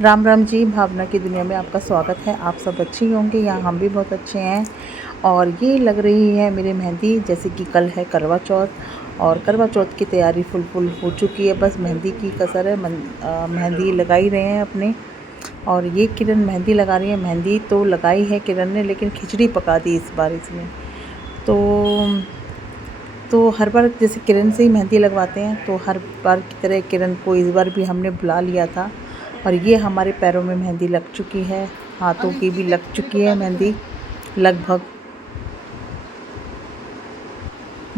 राम राम जी। भावना की दुनिया में आपका स्वागत है। आप सब अच्छे ही होंगे, यहाँ हम भी बहुत अच्छे हैं। और ये लग रही है मेरी मेहंदी, जैसे कि कल है करवा चौथ और करवा चौथ की तैयारी फुल हो चुकी है। बस मेहंदी की कसर है। मेहंदी लगा ही रहे हैं अपने। और ये किरण मेहंदी लगा रही है। मेहंदी तो लगाई है किरण ने, लेकिन खिचड़ी पका दी इस बार इसने। तो हर बार जैसे किरण से ही मेहंदी लगवाते हैं, तो हर बार की तरह किरण को इस बार भी हमने बुला लिया था। और ये हमारे पैरों में मेहंदी लग चुकी है, हाथों की भी लग चुकी है मेहंदी लगभग।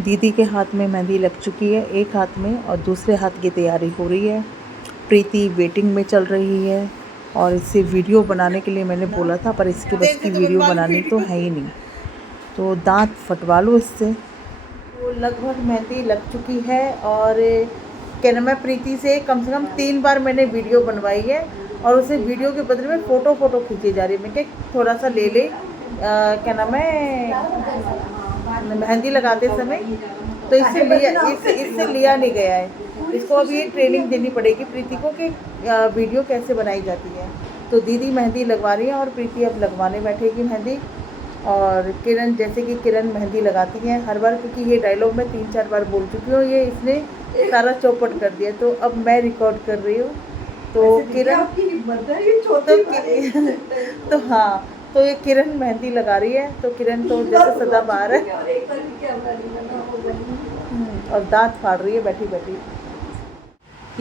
दीदी के हाथ में मेहंदी लग चुकी है एक हाथ में, और दूसरे हाथ की तैयारी हो रही है। प्रीति वेटिंग में चल रही है। और इससे वीडियो बनाने के लिए मैंने बोला था, पर इसके बस की वीडियो बनानी तो है ही नहीं, तो दांत फटवा लो इससे। तो लगभग मेहंदी लग चुकी है। और क्या नाम है, प्रीति से कम 3 बार मैंने वीडियो बनवाई है, और उसे वीडियो के बदले में फ़ोटो खींची जा रही है। मैं क्या थोड़ा सा ले ले क्या नाम है, मेहंदी लगाते समय, तो इससे लिया नहीं गया है। इसको अभी ये ट्रेनिंग देनी पड़ेगी प्रीति को कि वीडियो कैसे बनाई जाती है। तो दीदी मेहंदी लगवा रही है और प्रीति अब लगवाने बैठेगी मेहंदी। और किरण, जैसे कि किरण मेहंदी लगाती हैं हर बार, क्योंकि ये डायलॉग मैं 3-4 बार बोल चुकी हूँ, ये इसने सारा चौपट कर दिया, तो अब मैं रिकॉर्ड कर रही हूँ। तो किरण तो हाँ, तो ये किरण मेहंदी लगा रही है। तो किरण तो जैसे सदाबहार है और दांत फाड़ रही है बैठी बैठी।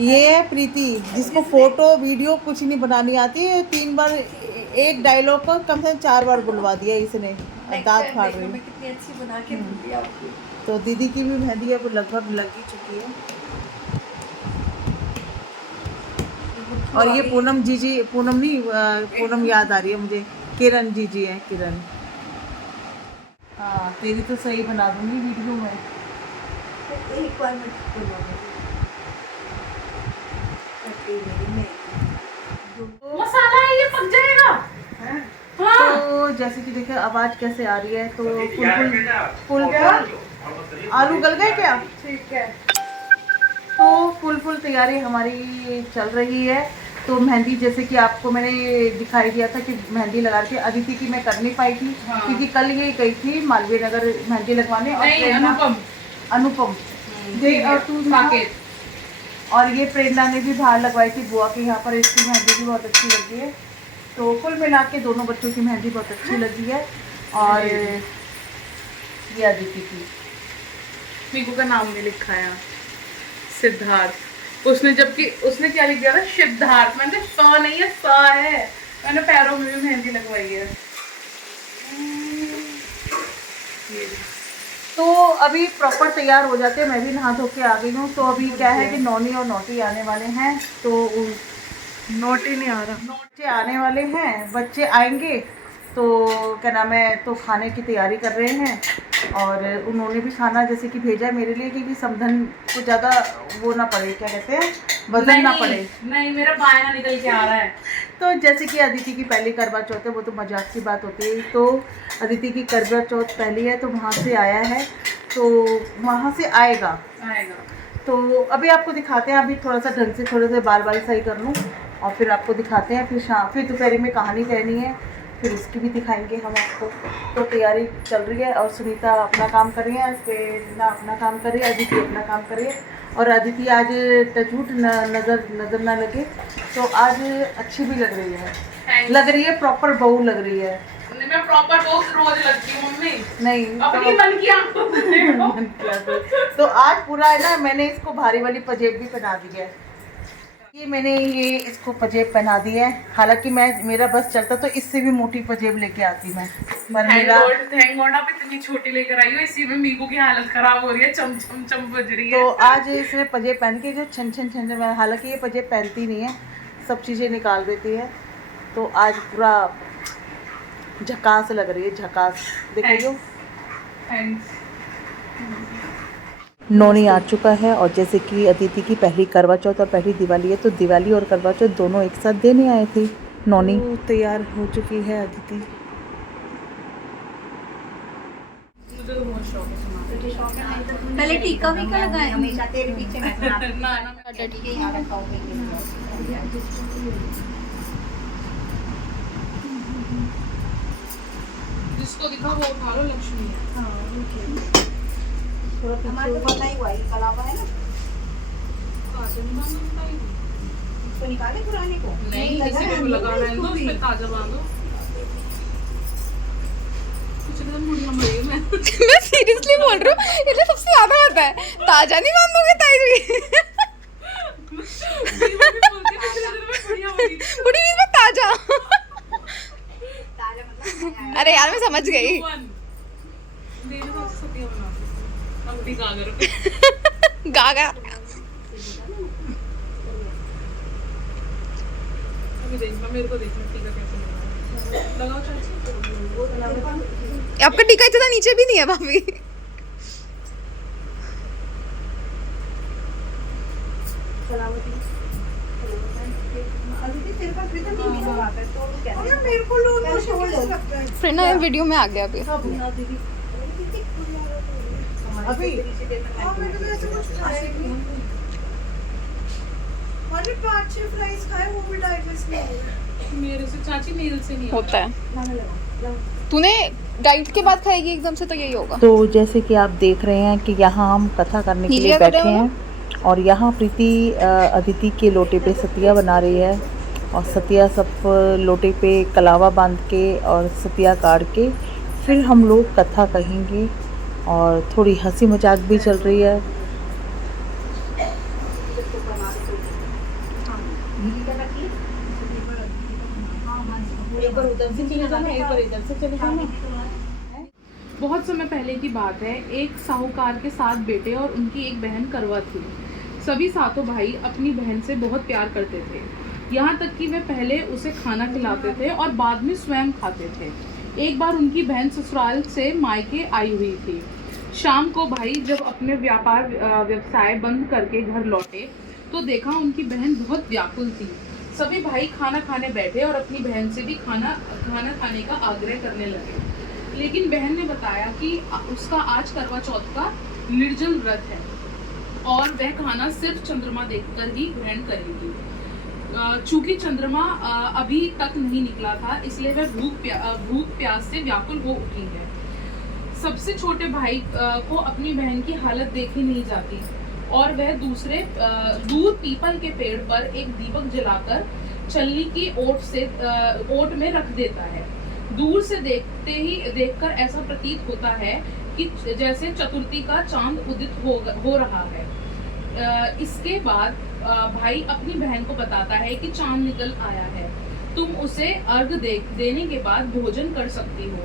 ये है प्रीति, जिसको फोटो वीडियो कुछ नहीं बनानी आती है। 3 बार एक डायलॉग को कम से कम 4 बार बुलवा दिया इसने, दांत फाड़ रही है। कितनी अच्छी बना के दूंगी आपकी। तो दीदी की भी मेहंदी अब लगभग लग ही चुकी है। और ये पूनम जीजी, पूनम नहीं, पूनम याद आ रही है मुझे, किरण जीजी है, किरण। हाँ, तेरी तो सही बना दूंगी वीडियो में। एक बार मैं मसाला है, ये पक जाएगा। हाँ। तो जैसे कि देखिए आवाज कैसे आ रही है, तो फुल आलू गल गए क्या? ठीक है। तो फुल तैयारी हमारी चल रही है। तो मेहंदी, जैसे कि आपको मैंने दिखाई दिया था कि मेहंदी लगा रही थी। अदिति की मैं कर नहीं पाई थी, हाँ। क्योंकि कल ये गई थी मालवीय नगर मेहंदी लगवाने। और अनुपम और तू मार्केट। और ये प्रेरणा ने भी बाहर लगवाई थी बुआ के यहाँ पर। इसकी मेहंदी भी बहुत अच्छी लगी है। तो कुल मिला के दोनों बच्चों की मेहंदी बहुत अच्छी लगी है। और ये अदिति की, मीकू का नाम भी लिखा है सिद्धार्थ। उसने क्या लिख दिया था, सिद्धार्थ। मैंने सा नहीं है, सा है। मैंने पैरों में भी मेहंदी लगवाई है। तो अभी प्रॉपर तैयार हो जाते हैं। मैं भी नहा धो के आ गई हूँ। तो अभी क्या है कि नौनी और नोटी आने वाले हैं। तो नोटी नहीं आ रहा, बच्चे आने वाले हैं, बच्चे आएंगे तो क्या नाम है, तो खाने की तैयारी कर रहे हैं। और उन्होंने भी खाना जैसे कि भेजा है मेरे लिए, क्योंकि समधन को ज़्यादा वो ना पड़े, क्या कहते हैं, वजन ना पड़े। नहीं, मेरा बायना निकल के आ रहा है। तो जैसे कि अदिति की पहली करवा चौथ है, वो तो मजाक की बात होती है। तो अदिति की करवा चौथ पहली है, तो वहाँ से आया है, तो वहाँ से आएगा। तो अभी आपको दिखाते हैं। अभी थोड़ा सा ढंग से थोड़े से बाल सही कर लूँ, और फिर आपको दिखाते हैं। फिर दोपहर में कहानी कहनी है, फिर उसकी भी दिखाएंगे हम आपको। तो तैयारी चल रही है, और सुनीता अपना काम कर रही है, प्रेरणा अपना काम कर रही है, अदिति अपना काम कर रही है। और अदिति आज टचवुड नज़र ना लगे, तो आज अच्छी भी लग रही है, प्रॉपर बहू लग रही है। मैं प्रॉपर बहू रोज लगती हूँ मम्मी। नहीं, अपनी मन की तो आज पूरा है ना, मैंने इसको भारी वाली पजेब भी पहना दी है। मैंने इसको पजेब पहना दी है। हालांकि मेरा बस चलता तो इससे भी मोटी पजेब लेके आती मैं, पर थैंक गॉड आप इतनी छोटी लेकर आई हो। इसी में मीकू की हालत खराब हो रही है, चम चम चम बज रही है। तो आज इसने पजेब पहन के जो छन हालांकि ये पजेब पहनती नहीं है, सब चीज़ें निकाल देती है। तो आज पूरा झकास लग रही है, झकास। देखिए नौनी आ चुका है। और जैसे कि अदिति की पहली करवा चौथ और पहली दिवाली है, तो दिवाली और करवा चौथ दोनों एक साथ देने आए थे। नौनी तैयार हो चुकी है अदिति। मुझे तो बहुत शौक है। पहले टीका भी क्या लगाए? हमेशा तेरे पीछे मैं जिसको दिखा वो उठा लो, लक्ष्मी है। हमारे तो पता ही हुआ ये कलावा है ना, तो निकाले पुराने को नहीं, इसी पे लगाना है, तो उस पे ताजा बांधो। कुछ एकदम बुढ़िया मरी हूं मैं। मैं सीरियसली बोल रही हूँ, इन्हें सबसे ज्यादा आता है। ताजा नहीं बांधोगे ताई जी? बुढ़ी भी मैं ताजा। ताजा मतलब अरे यार मैं समझ गई। गागा मेरे को देखना टीका कैसे लगाओ चाची। आपका टीका इतना नीचे भी नहीं है भाभी। कलावती अभी तेरे पास भी तो नहीं लगा कर तो क्या मेरे को लोड मोशन कैसे लगता है फिर ना वीडियो में आ गया अभी। दीदी अभी हां मैंने तो ऐसे कुछ खाया ही नहीं। मैंने 5-6 फ्राइज खाए, वो भी डाइजेस्ट नहीं हुए मेरे से चाची, मेरे से नहीं होता है। लाने लगा तूने डाइट के बाद खाएगी एकदम से तो यही होगा। तो जैसे कि आप देख रहे हैं कि यहाँ हम कथा करने के लिए नीचे कर बैठे रहे हो हैं और यहाँ प्रीति अदिति के लोटे पे सतिया बना रही है और सतिया सब लोटे पे कलावा बांध के और सतिया काट के फिर हम लोग कथा कहेंगे और थोड़ी हंसी मजाक भी चल रही है। बहुत समय पहले की बात है। एक साहूकार के 7 बेटे और उनकी एक बहन करवा थी। सभी सातों भाई अपनी बहन से बहुत प्यार करते थे, यहाँ तक कि वे पहले उसे खाना खिलाते थे और बाद में स्वयं खाते थे। एक बार उनकी बहन ससुराल से मायके आई हुई थी। शाम को भाई जब अपने व्यवसाय बंद करके घर लौटे तो देखा उनकी बहन बहुत व्याकुल थी। सभी भाई खाना खाने बैठे और अपनी बहन से भी खाना खाने का आग्रह करने लगे, लेकिन बहन ने बताया कि उसका आज करवा चौथ का निर्जल व्रत है और वह खाना सिर्फ चंद्रमा देखकर ही ग्रहण करेगी। चूंकि चंद्रमा अभी तक नहीं निकला था, इसलिए वह भूख प्यास से व्याकुल हो उठी है। सबसे छोटे भाई को अपनी बहन की हालत देखी नहीं जाती और वह दूर पीपल के पेड़ पर एक दीपक जलाकर चलनी की ओट में रख देता है। दूर से देखकर ऐसा प्रतीत होता है कि जैसे चतुर्थी का चांद उदित हो रहा है। इसके बाद भाई अपनी बहन को बताता है कि चांद निकल आया है, तुम उसे अर्घ देने के बाद भोजन कर सकती हो।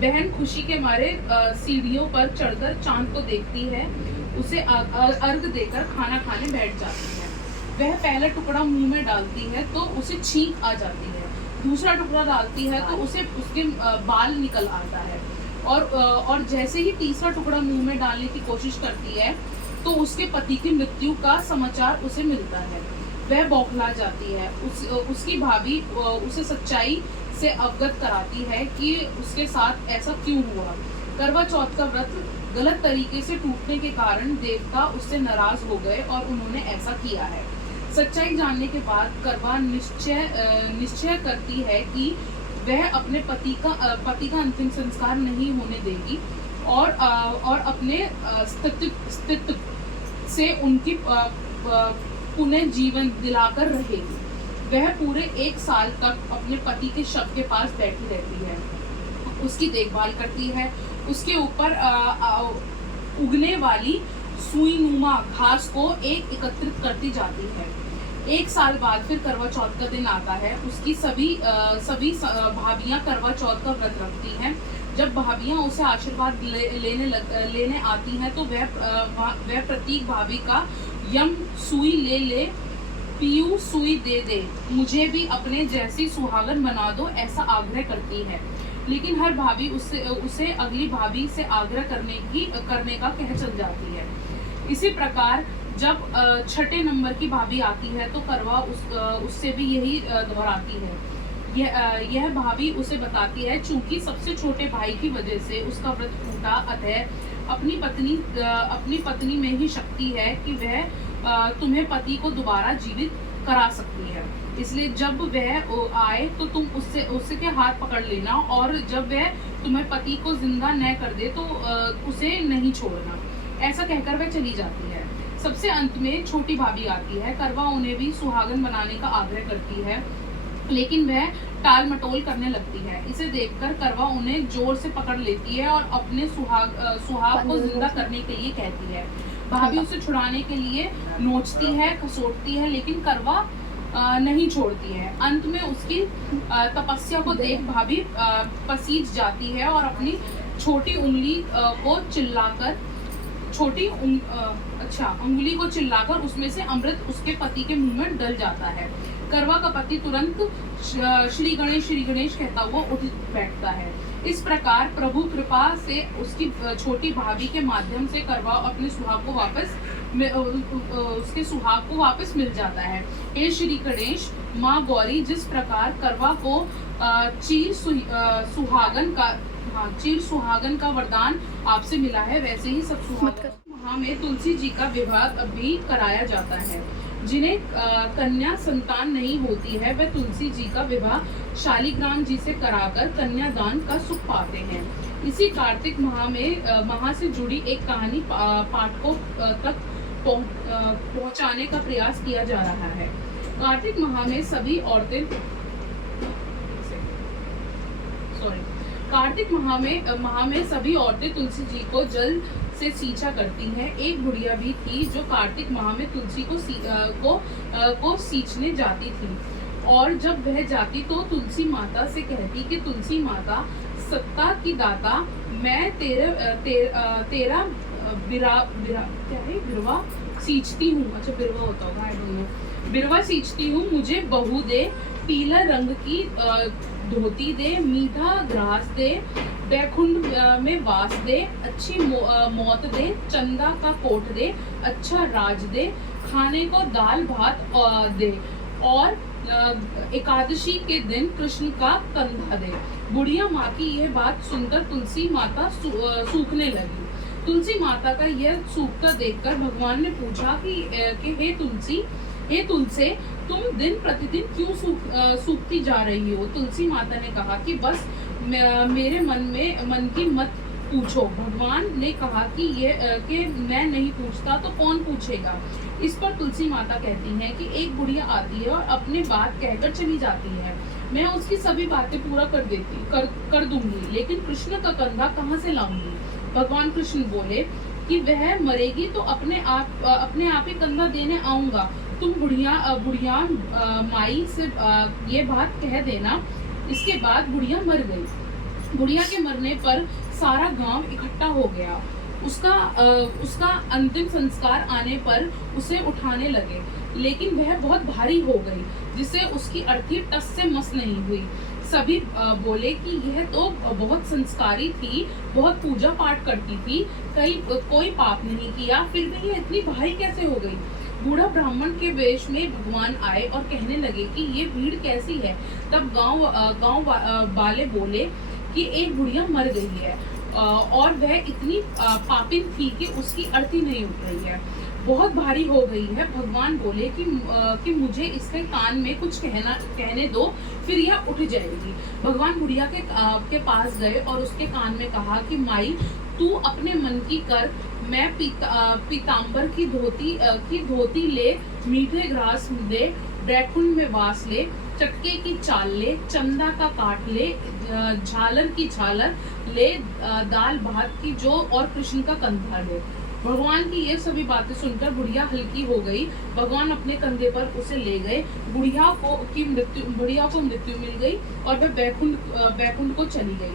बहन खुशी के मारे सीढ़ियों पर चढ़कर चांद को देखती है, उसे अर्घ देकर खाना खाने बैठ जाती है। वह पहला टुकड़ा मुंह में डालती है तो उसे छींक आ जाती है, दूसरा टुकड़ा डालती है तो उसे उसके बाल निकल आता है और जैसे ही तीसरा टुकड़ा मुंह में डालने की कोशिश करती है तो उसके पति की मृत्यु का समाचार उसे मिलता है। वह बौखला जाती है। उसकी भाभी उसे सच्चाई से अवगत कराती है कि उसके साथ ऐसा क्यों हुआ। करवा चौथ का व्रत गलत तरीके से टूटने के कारण देवता उससे नाराज हो गए और उन्होंने ऐसा किया है। सच्चाई जानने के बाद करवा निश्चय करती है कि वह अपने पति का अंतिम संस्कार नहीं होने देगी और अपने अस्तित्व से उनकी पुनः जीवन दिलाकर रहेगी। वह पूरे 1 साल तक अपने पति के शव के पास बैठी रहती है, उसकी देखभाल करती है, उसके ऊपर उगने वाली सुईनुमा घास को एकत्रित करती जाती है। 1 साल बाद फिर करवा चौथ का दिन आता है। उसकी सभी भाभियां करवा चौथ का व्रत रखती हैं। जब भाभियां उसे आशीर्वाद लेने आती हैं तो वह प्रत्येक भाभी का यम सुई ले पीयू सुई दे, मुझे भी अपने जैसी सुहागन बना दो, ऐसा आग्रह करती है। लेकिन हर भाभी उसे अगली भाभी से आग्रह करने का कह चल जाती है। इसी प्रकार जब 6ठे नंबर की भाभी आती है तो करवा उससे भी यही दोहराती है। यह भाभी उसे बताती है चूंकि सबसे छोटे भाई की वजह से उसका व्रत टूटा, अतः अपनी पत्नी में ही शक्ति है कि वह तुम्हें पति को दोबारा जीवित करा सकती है। इसलिए जब वह आए तो तुम उससे के हाथ पकड़ लेना, और जब वह तुम्हें पति को जिंदा न कर दे तो उसे नहीं छोड़ना। ऐसा कहकर वह चली जाती है। सबसे अंत में छोटी भाभी आती है। करवा उन्हें भी सुहागन बनाने का आग्रह करती है, लेकिन वह टाल मटोल करने लगती है। इसे देखकर करवा उन्हें जोर से पकड़ लेती है और अपने सुहाग को जिंदा करने के लिए कहती है। भाभी उसे छुड़ाने के लिए नोचती है, खसोटती है, लेकिन करवा नहीं छोड़ती है। अंत में उसकी तपस्या को देख भाभी पसीज जाती है और अपनी छोटी उंगली को चिल्लाकर उंगली को चिल्लाकर उसमें से अमृत उसके पति के मुंह में डल जाता है। करवा का पति तुरंत श्री गणेश कहता हुआ उठ बैठता है। इस प्रकार प्रभु कृपा से उसकी छोटी भाभी के माध्यम से करवा अपने उसके सुहाग को वापस मिल जाता है। हे श्री गणेश, माँ गौरी, जिस प्रकार करवा को चीर सुहागन का वरदान आपसे मिला है, वैसे ही सब सुहागन महा में तुलसी जी का विवाह भी कराया जाता है। जिन्हें कन्या संतान नहीं होती है, वह तुलसी जी का विवाह शालिग्राम जी से कराकर कन्यादान का सुख पाते हैं। इसी कार्तिक माह से जुड़ी एक कहानी पाठकों तक पहुंचाने का प्रयास किया जा रहा है। कार्तिक माह में सभी औरतें सभी औरतें तुलसी जी को जल से सींचा करती हैं। एक बुढ़िया भी थी जो कार्तिक माह में तुलसी को सींचने जाती थी, और जब वह जाती तो तुलसी माता से कहती कि तुलसी माता, सत्ता की दाता, मैं तेरा बिरवा सींचती हूँ। अच्छा, बिरवा होता होगा, आई डोंट नो। बिरवा सींचती हूँ, मुझे बहू दे, पीला रंग की धोती दे, मीठा ग्रास दे, बैकुंठ में वास दे, अच्छी मौत दे, चंदा का कोट दे, अच्छा राज दे, खाने को दाल भात दे, और एकादशी के दिन कृष्ण का कंधा दे। बुढ़िया माँ की यह बात सुनकर तुलसी माता सूखने लगी। तुलसी माता का यह सूखता देखकर भगवान ने पूछा कि हे तुलसी, तुम दिन प्रतिदिन क्यों सूखती जा रही हो? तुलसी माता ने कहा कि बस मेरे मन की मत पूछो। भगवान ने कहा कि मैं नहीं पूछता तो कौन पूछेगा। इस पर तुलसी माता कहती हैं कि एक बुढ़िया आती है और अपने बात कहकर चली जाती है, मैं उसकी सभी बातें पूरा कर दूंगी, लेकिन कृष्ण का कंधा कहाँ से लाऊंगी? भगवान कृष्ण बोले कि वह मरेगी तो अपने आप ही कंधा देने आऊंगा। तुम बुढ़िया माई से ये बात कह देना। इसके बाद बुढ़िया मर गई। बुढ़िया के मरने पर सारा गांव इकट्ठा हो गया। उसका अंतिम संस्कार आने पर उसे उठाने लगे, लेकिन वह बहुत भारी हो गई, जिससे उसकी अर्थी टस से मस नहीं हुई। सभी बोले कि यह तो बहुत संस्कारी थी, बहुत पूजा पाठ करती थी, कोई पाप नहीं किया, फिर भी ये इतनी भारी कैसे हो गई? बूढ़ा ब्राह्मण के वेश में भगवान आए और कहने लगे कि ये भीड़ कैसी है। तब गांव वाले बोले कि एक बुढ़िया मर गई है और वह इतनी पापिन थी कि उसकी अर्थी नहीं उठ रही है, बहुत भारी हो गई है। भगवान बोले कि मुझे इसके कान में कुछ कहने दो, फिर यह उठ जाएगी। भगवान बुढ़िया के पास गए और उसके कान में कहा कि माई, तू अपने मन की कर, मैं पीताम्बर की धोती ले, मीठे ग्रास दे, बैकुंठ में वास ले, चक्के की चाल ले, चंदा का काट ले, झालर की झालर ले, दाल भात की जो, और कृष्ण का कंधा ले। भगवान की ये सभी बातें सुनकर बुढ़िया हल्की हो गई। भगवान अपने कंधे पर उसे ले गए। बुढ़िया को मृत्यु मिल गई और वह बैकुंठ को चली गई।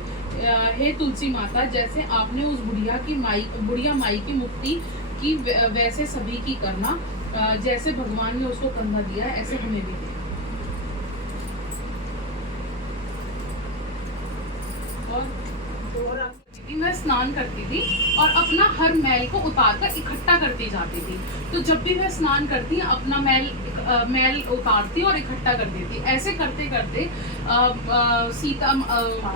हे तुलसी माता, जैसे आपने उस बुढ़िया माई की मुक्ति की, वैसे सभी की करना। जैसे भगवान ने उसको कंधा दिया, ऐसे हमें भी दे। और मैं स्नान करती थी और अपना हर मैल को उतार कर इकट्ठा करती जाती थी। तो जब भी वह स्नान करती अपना मैल उतारती और इकट्ठा कर देती। ऐसे करते करते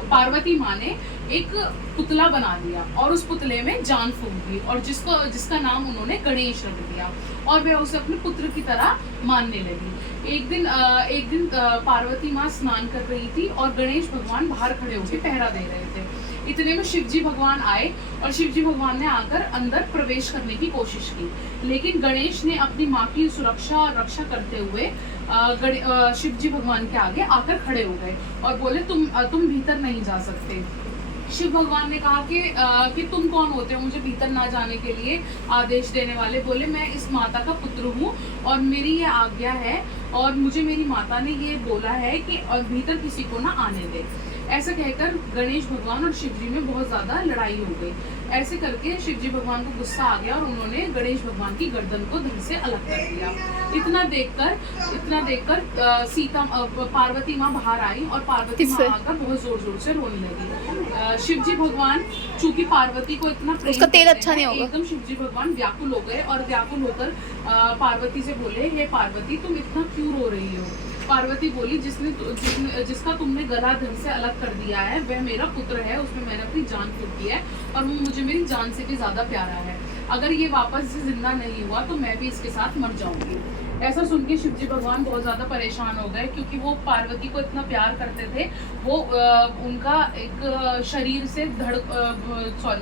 पार्वती माँ ने एक पुतला बना दिया और उस पुतले में जान फूंक दी और जिसका नाम उन्होंने गणेश रख दिया और वह उसे अपने पुत्र की तरह मानने लगी। एक दिन पार्वती माँ स्नान कर रही थी और गणेश भगवान बाहर खड़े होकर पहरा दे रहे थे। इतने में शिवजी भगवान आए और शिवजी भगवान ने आकर अंदर प्रवेश करने की कोशिश की, लेकिन गणेश ने अपनी माँ की सुरक्षा और रक्षा करते हुए शिवजी भगवान के आगे आकर खड़े हो गए और बोले तुम भीतर नहीं जा सकते। शिव भगवान ने कहा कि तुम कौन होते हो मुझे भीतर ना जाने के लिए आदेश देने वाले। बोले मैं इस माता का पुत्र हूँ और मेरी ये आज्ञा है और मुझे मेरी माता ने ये बोला है कि और भीतर किसी को ना आने दे। ऐसा कहकर गणेश भगवान और शिवजी में बहुत ज्यादा लड़ाई हो गई। ऐसे करके शिवजी भगवान को गुस्सा आ गया और उन्होंने गणेश भगवान की गर्दन को धड़ से अलग कर दिया। इतना देखकर पार्वती माँ बाहर आई और पार्वती माँ आकर बहुत जोर जोर से रोने लगी। शिवजी भगवान चूंकि पार्वती को इतना प्रेम उसका तेल अच्छा नहीं होगा, एकदम शिवजी भगवान व्याकुल हो गए और व्याकुल होकर पार्वती से बोले, हे पार्वती तुम इतना क्यों रो रही हो? पार्वती बोली, जिसका तुमने गला धड़ से अलग कर दिया है वह मेरा पुत्र है, उसमें मैंने अपनी जान फूंक दी है और वो मुझे मेरी जान से भी ज्यादा प्यारा है। अगर ये वापस से जिंदा नहीं हुआ तो मैं भी इसके साथ मर जाऊंगी। ऐसा सुन के शिवजी भगवान बहुत ज्यादा परेशान हो गए क्योंकि वो पार्वती को इतना प्यार करते थे। वो उनका एक शरीर से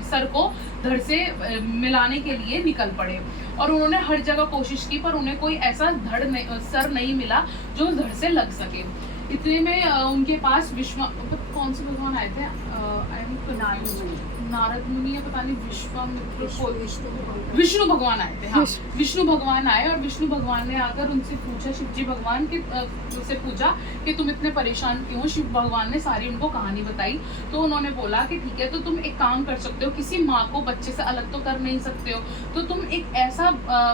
सर को धड़ से मिलाने के लिए निकल पड़े और उन्होंने हर जगह कोशिश की पर उन्हें कोई ऐसा सर नहीं मिला जो धड़ से लग सके। इतने में उनके पास कौन से भगवान आए थे? नारद मुनि या पता नहीं विष्णु भगवान आए थे। हाँ, विष्णु भगवान आए और विष्णु भगवान ने आकर उनसे पूछा, शिवजी भगवान से पूछा कि तुम इतने परेशान क्यों? शिव भगवान ने सारी उनको कहानी बताई। तो उन्होंने बोला कि ठीक है, तो तुम एक काम कर सकते हो, किसी माँ को बच्चे से अलग तो कर नहीं सकते हो, तो तुम एक ऐसा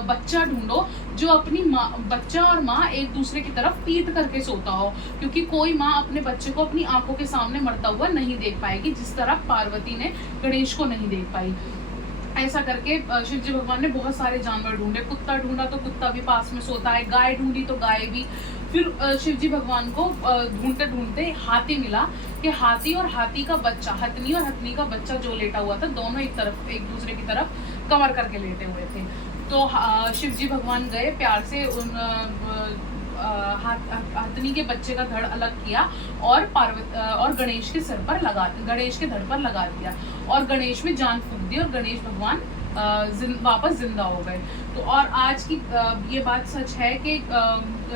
बच्चा ढूंढो जो अपनी बच्चा और माँ एक दूसरे की तरफ पीट करके सोता हो, क्योंकि कोई माँ अपने बच्चे को अपनी आंखों के सामने मरता हुआ नहीं देख पाएगी जिस तरह पार्वती ने गणेश को नहीं देख पाई। ऐसा करके शिवजी भगवान ने बहुत सारे जानवर ढूंढे। कुत्ता ढूंढा तो कुत्ता भी पास में सोता है, गाय ढूंढी तो गाय भी। फिर शिवजी भगवान को ढूंढते ढूंढते हाथी मिला कि हाथी और हाथी का बच्चा, हथनी और हथनी का बच्चा जो लेटा हुआ था, दोनों एक दूसरे की तरफ कमर करके लेटे हुए थे। तो शिवजी भगवान गए, प्यार से उन हथनी के बच्चे का धड़ अलग किया और गणेश के धड़ पर लगा दिया और गणेश में जान फूंक दी और गणेश भगवान वापस जिंदा हो गए। तो और आज की ये बात सच है कि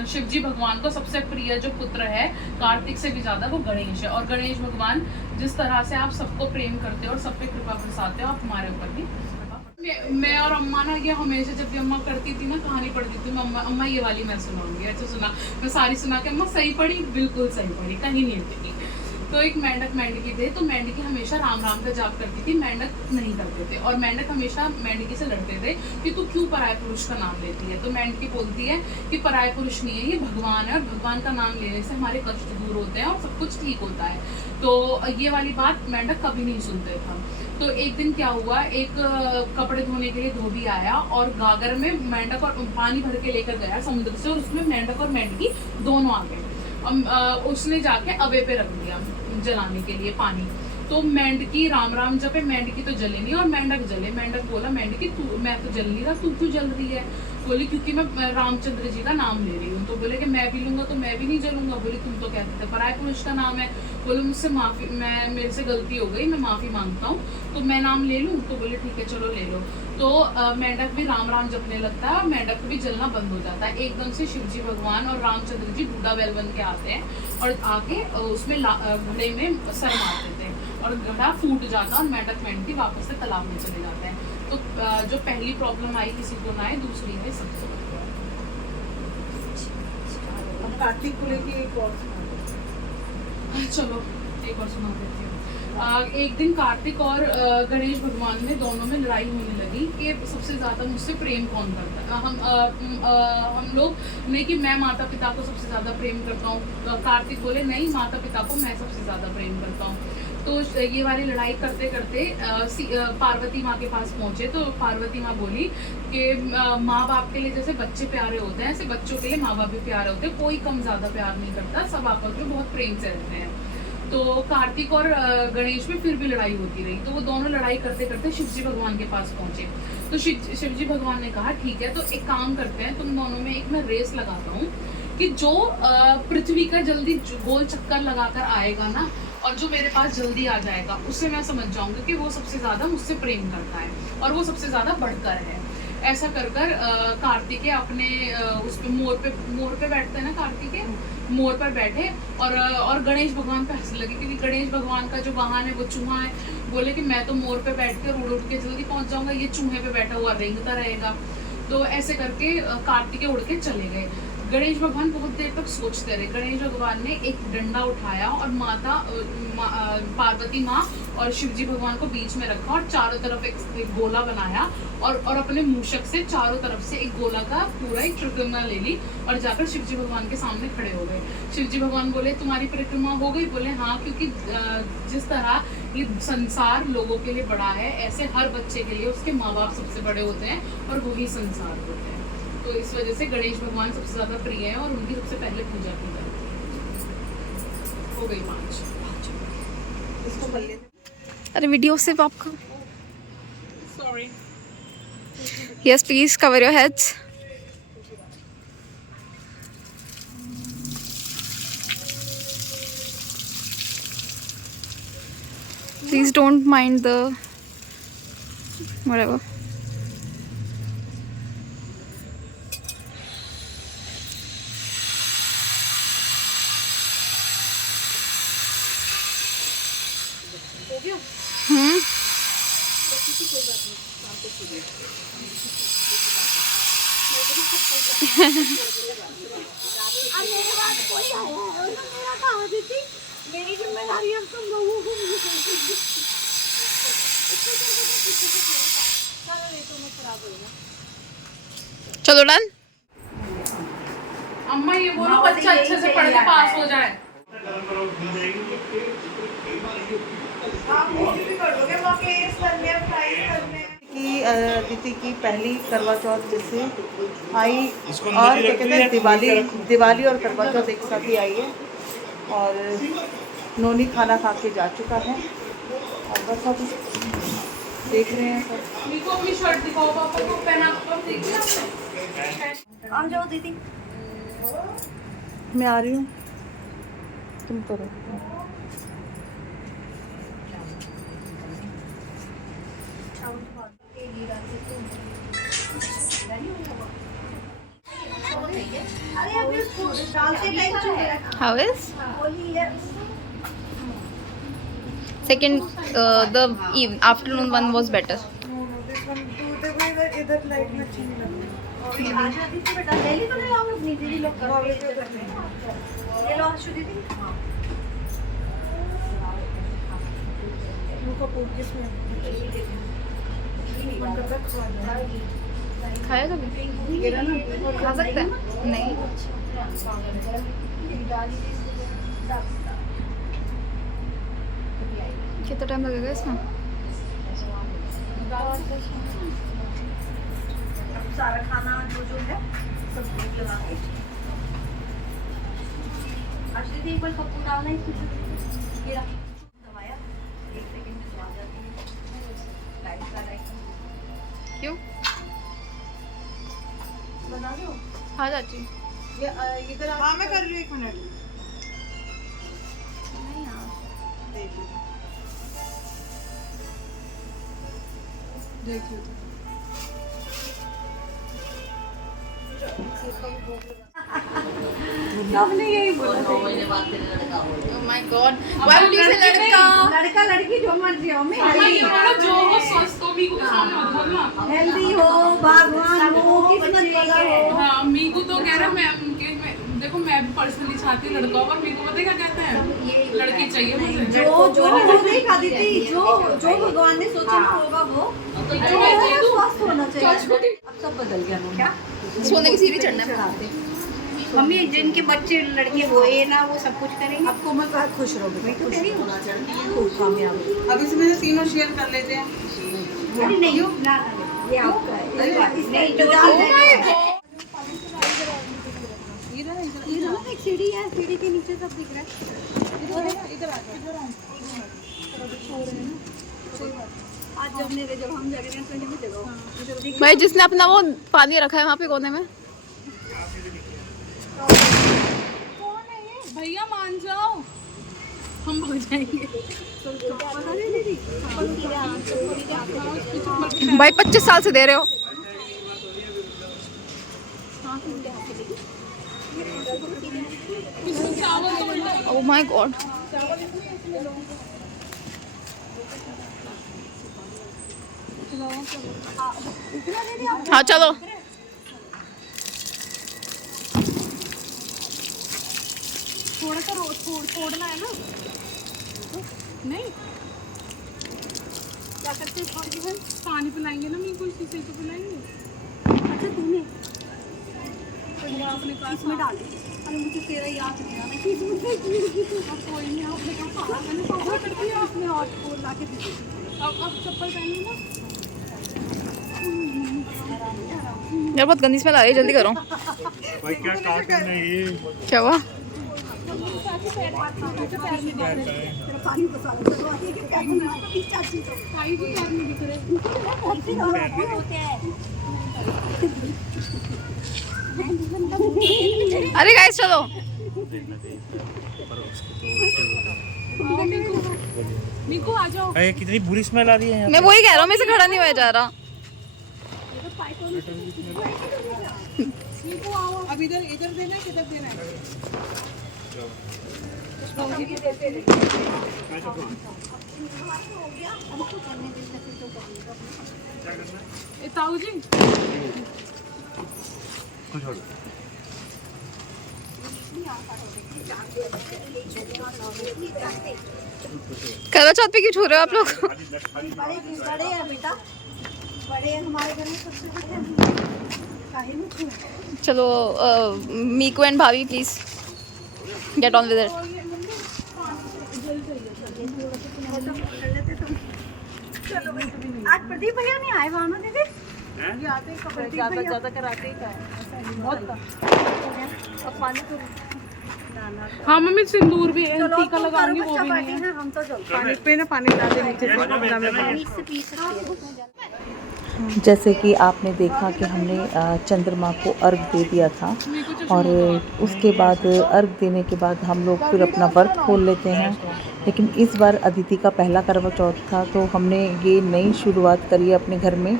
शिवजी भगवान को सबसे प्रिय जो पुत्र है कार्तिक से भी ज्यादा वो गणेश है। और गणेश भगवान जिस तरह से आप सबको प्रेम करते हो और सब पे कृपा बरसाते हो, आप हमारे ऊपर भी। मैं और अम्मा ना ये हमेशा जब भी अम्मा करती थी ना, कहानी पढ़ती थी, मैं अम्मा ये वाली मैं सुनाऊंगी। अच्छा सुना, मैं सारी सुना के अम्मा सही पढ़ी, बिल्कुल सही पढ़ी, कहीं नहीं अटकी। तो एक मेंढक मेंढकी थे, तो मेंढकी हमेशा राम राम का जाप करती थी, मेंढक नहीं करते थे और मेंढक हमेशा मेंढकी से लड़ते थे कि तू क्यों पराये पुरुष का नाम लेती है। तो मेंढकी बोलती है कि पराये पुरुष नहीं है, ये भगवान है और भगवान का नाम लेने से हमारे कष्ट दूर होते हैं और सब कुछ ठीक होता है। तो ये वाली बात मेंढक कभी नहीं सुनते था। तो एक दिन क्या हुआ, एक कपड़े धोने के लिए धोबी आया और गागर में मेंढक और पानी भर के लेकर गया समुद्र से और उसमें मेंढक और मेंढकी दोनों आ गए। उसने जाके अवे पे रख दिया जलाने के लिए पानी। तो मेंढकी राम राम जपे, मेंढकी तो जले नहीं और मेंढक जले। मेंढक बोला, मेंढकी तू, मैं तो जल नहीं रहा, तू क्यों जल रही है? बोली क्योंकि मैं रामचंद्र जी का नाम ले रही हूँ। तो बोले कि मैं भी लूंगा तो मैं भी नहीं जलूंगा। बोली तुम तो कहते थे पराये पुरुष का नाम है। बोले मुझसे माफी, मेरे से गलती हो गई, मैं माफी मांगता हूँ, तो मैं नाम ले लूँ? तो बोले ठीक है चलो ले लो। तो मेंढक भी राम राम जपने लगता है और मेंढक भी जलना बंद हो जाता है। एकदम से शिवजी भगवान और रामचंद्र जी बूढ़ा बैल बन के आते हैं और आके उसमें घड़े में सर मारते थे और घड़ा फूट जाता और मेंढक मेंढकी वापस से तालाब में चले जाते हैं। तो जो पहली प्रॉब्लम आई किसी को ना आए, दूसरी है सबसे कार्तिक को लेके एक और चलो एक और सुना देती हूँ। एक दिन कार्तिक और गणेश भगवान में दोनों में लड़ाई होने लगी कि सबसे ज्यादा मुझसे प्रेम कौन करता है। हम लोग नहीं कि मैं माता पिता को सबसे ज्यादा प्रेम करता हूँ। कार्तिक बोले नहीं, माता पिता को मैं सबसे ज्यादा प्रेम करता हूँ। तो ये वाली लड़ाई करते करते पार्वती माँ के पास पहुंचे। तो पार्वती माँ बोली कि माँ बाप के लिए जैसे बच्चे प्यारे होते हैं, ऐसे बच्चों के लिए माँ बाप भी प्यारे होते हैं, कोई कम ज्यादा प्यार नहीं करता, सब आपस में बहुत प्रेम से रहते हैं। तो कार्तिक और गणेश में फिर भी लड़ाई होती रही। तो वो दोनों लड़ाई करते करते शिवजी भगवान के पास पहुंचे। तो शिवजी भगवान ने कहा ठीक है, तो एक काम करते हैं, तुम दोनों में एक मैं रेस लगाता हूँ कि जो पृथ्वी का जल्दी गोल चक्कर लगाकर आएगा ना, और जो मेरे पास जल्दी आ जाएगा, उससे मैं समझ जाऊंगा कि वो सबसे ज्यादा मुझसे प्रेम करता है और वो सबसे ज्यादा बढ़कर है। ऐसा कर कर कार्तिकेय अपने उस पे मोर पे बैठते हैं ना, कार्तिकेय मोर पर बैठे और गणेश भगवान पे हंसने लगे, क्योंकि गणेश भगवान का जो वाहन है वो चूहा है। बोले कि मैं तो मोर पे बैठ कर उड़ के जल्दी पहुंच जाऊंगा, ये चूहे पे बैठा हुआ रेंगता रहेगा। तो ऐसे करके कार्तिकेय उड़ के चले गए। गणेश भगवान बहुत देर तक सोचते रहे। गणेश भगवान ने एक डंडा उठाया और पार्वती माँ और शिवजी भगवान को बीच में रखा और चारों तरफ एक गोला बनाया और अपने मूषक से चारों तरफ से एक गोला का पूरा एक परिक्रमा ले ली और जाकर शिवजी भगवान के सामने खड़े हो गए। शिवजी भगवान बोले तुम्हारी परिक्रमा हो गई? बोले हाँ, क्योंकि जिस तरह ये संसार लोगों के लिए बड़ा है, ऐसे हर बच्चे के लिए उसके माँ बाप सबसे बड़े होते हैं और वही संसार होते हैं। तो इस वजह से गणेश भगवान सबसे ज्यादा प्रिय है और उनकी सबसे पहले पूजा की जाती है। हो गई 5। इसको कर लेते अरे वीडियो सिर्फ आपका। Sorry. Yes please cover your heads. Please don't mind the whatever. मेरी जिम्मेदारी अब तुम लोगों को चलो डन। अम्मा ये बोलो बच्चा अच्छे से पढ़ के पास हो जाए। आप मुझे भी कर दोगे मौके करने प्राइस करने की दीदी की पहली करवा चौथ जैसे आई और क्या कहते हैं दिवाली और करवा चौथ एक साथ ही आई है और नोनी खाना खा के जा चुका है और बस अब देख रहे हैं सब। मेरे को अपनी शर्ट दिखाओ, पापा को पहना कर देखिए आपने। आ जाओ दीदी। मैं आ रही हूँ, तुम करो। अरे अभी डालते टाइम चुप रहा। How is? होली है। Second, the afternoon one was better. इधर लाइट में अच्छी नहीं लगती। आजा दीदी बेटा ले ली तो ले आओ अपनी दीदी लोग कर ये लो आशु दीदी। मुझको पूछ किसमें मन करता खाया कभी? खा सकता है? नहीं। कितना टाइम लगेगा इसमें? अब सारा खाना जो है सब भूख लगा के आशु दीदी एक बार कपूर डालना है इसमें। ये रख दबाया 1 सेकंड में आ जाती है लाइट का लाइट। क्यों? बना दो। आ जाती। इधर हाँ मैं कर रही हूँ 1 मिनट। नहीं यार। देखिए आपने यही बोला था। Oh my God! Why would you say लड़का? लड़का लड़की जो मर्जी हो मैं जो हो स्वस्थ हो, मीकू के सामने मत बोलना। हेल्दी हो भगवान हो किस्मत वाला हो। हाँ, मीकू तो कह रहा मैं देखो मैं भी पर्सनली चाहती हूँ लड़का हो, पर मीकू पता है क्या कहते हैं, लड़की चाहिए मुझे। जो हो गई खादी जो भगवान ने सोचा होगा वो स्वस्थ होना चाहिए। अब सब बदल गया ना क्या? सोने की सीढ़ी चढ़ना है। मम्मी जिनके बच्चे लड़के हुए ना वो सब कुछ करेंगे। आपको मैं बहुत खुश रहो बेटा, खुश होना चाहिए, खूब कामयाब। अब इसमें से तीनों शेयर कर लेते हैं। अरे नहीं ना ये आपका है। नहीं जो एक सीढ़ी है, सीढ़ी के नीचे सब दिख रहा है। आज जब हम जग रहे हैं तो नहीं जगह भाई जिसने अपना वो पानी रखा है वहाँ पे कोने में। भैया मान जाओ, हम भाग जाएंगे। भाई 25 साल से दे रहे हो। Oh my God. हाँ चलो। थोड़ा सा छोड़ना है ना। नहीं क्या करते हैं थोड़ी देर पानी पिलाएंगे ना, मेरे को इसी से तो पिलाएंगे। अच्छा तूने आपने कहा इसमें डाल दी। अरे मुझे तेरा याद नहीं आ रहा कि इसमें कोई नहीं आपने कहा पाला मैंने पाउडर करती है उसमें और खोल ला के दी। अब चप्पल पहनी ना। यार बहुत गंदी स्मेल आ रही है, जल्दी करो। भाई क्या कार्टून है ये? क्या हुआ? पानी बसा लो होते हैं। अरे गाइस चलो। मीकू आ जाओ। अरे कितनी बुरी स्मेल आ रही है यहाँ मैं वही कह रहा हूँ, मेरे से खड़ा नहीं हुआ जा रहा। अब इधर देना है, किधर देना है? ताऊ जी करवा चौथ पे क्यों छू रहे हो आप लोग? बड़े हैं बेटा, बड़े हैं हमारे घर में सबसे बड़े हैं। काहे में छू? चलो मीकू एंड भाभी please get on with it. आज प्रदीप भैया नहीं आए वहाँ ना दीदी? ये आते ही कपड़े ज्यादा कराते ही क्या है, बहुत कम। अब पानी तो हाँ मम्मी सिंदूर भी है, चलो टीका तुम लगाऊंगी करो वो बच्चा भी पार्टी नहीं है। है, हम तो चलते पानी पे ना पानी डाल दे नीचे से। पीस सकते हैं। जैसे कि आपने देखा कि हमने चंद्रमा को अर्घ दे दिया था, और उसके बाद अर्घ देने के बाद हम लोग फिर अपना व्रत खोल लेते हैं। लेकिन इस बार अदिति का पहला करवा चौथ था, तो हमने ये नई शुरुआत करी है अपने घर में,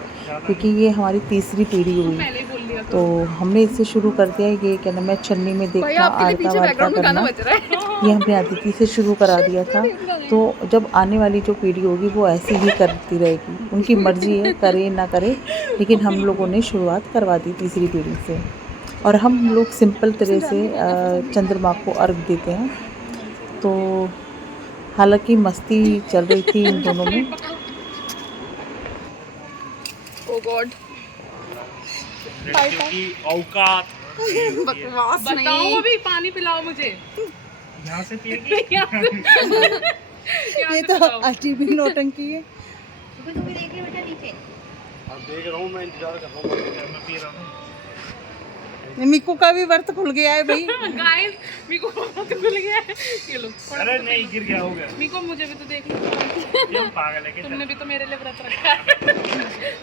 क्योंकि ये हमारी तीसरी पीढ़ी हुई। पहले ही बोल दिया। तो हमने इससे शुरू कर दिया ये क्या नाम है, छन्नी में देखना, आरता वारता करना, ये हमने अदिति से शुरू करा दिया था। तो जब आने वाली जो पीढ़ी होगी वो ऐसे ही करती रहेगी, उनकी मर्जी है करे ना करे, लेकिन हम लोगों ने शुरुआत करवा दी तीसरी पीढ़ी से। और हम लोग सिंपल तरह से चंद्रमा को अर्घ देते हैं। तो हालांकि मस्ती चल रही थी इन दोनों में। ओह गॉड की औकात बकवास बताओ नहीं। अभी पानी पिलाओ मुझे। यहाँ से पिएगी? ये तो अजीब ही नौटंकी है। सुबह सुबह देख रहे बेटा नीचे। अब देख रहा हूँ, मैं इंतजार कर रहा हूँ, मैं पी रहा हूँ। मिक्कू का भी व्रत खुल गया है भाई। गाइस मीको बहुत खुल गया है। ये लो अरे नहीं, गिर गया, हो गया। मीको मुझे भी तो देख लो। ये पागल है तुमने भी तो मेरे लिए व्रत रखा है।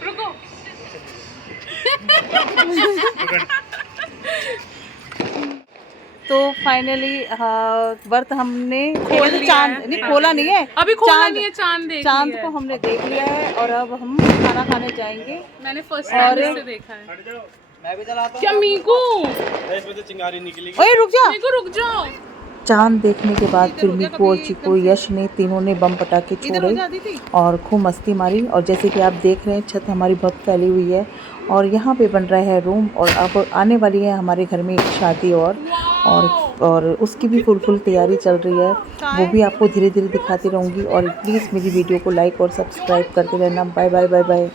रुको तो फाइनली व्रत हमने खोल लिया चांद है। नहीं खोला नहीं है, अभी खोला नहीं है, चांद देख चांद लिया को है। हमने देख लिया है, और अब हम खाना खाने जाएंगे। मैंने फर्स्ट टाइम और- इसे देखा है। हट जाओ। क्या मीकू? इसमें से चिंगारी निकलेगी। ओए रुक जा। मीकू रुक जाओ। चांद देखने के बाद फिर मिक्कू और चिक्कू यश ने तीनों ने बम पटाखे छोड़े और खूब मस्ती मारी। और जैसे कि आप देख रहे हैं छत हमारी बहुत फैली हुई है, और यहाँ पे बन रहा है रूम, और अब आने वाली है हमारे घर में एक शादी और उसकी भी फुल तैयारी चल रही है। वो भी आपको धीरे धीरे दिखाती रहूँगी। और प्लीज़ मेरी वीडियो को लाइक और सब्सक्राइब करते रहना। Bye bye bye bye.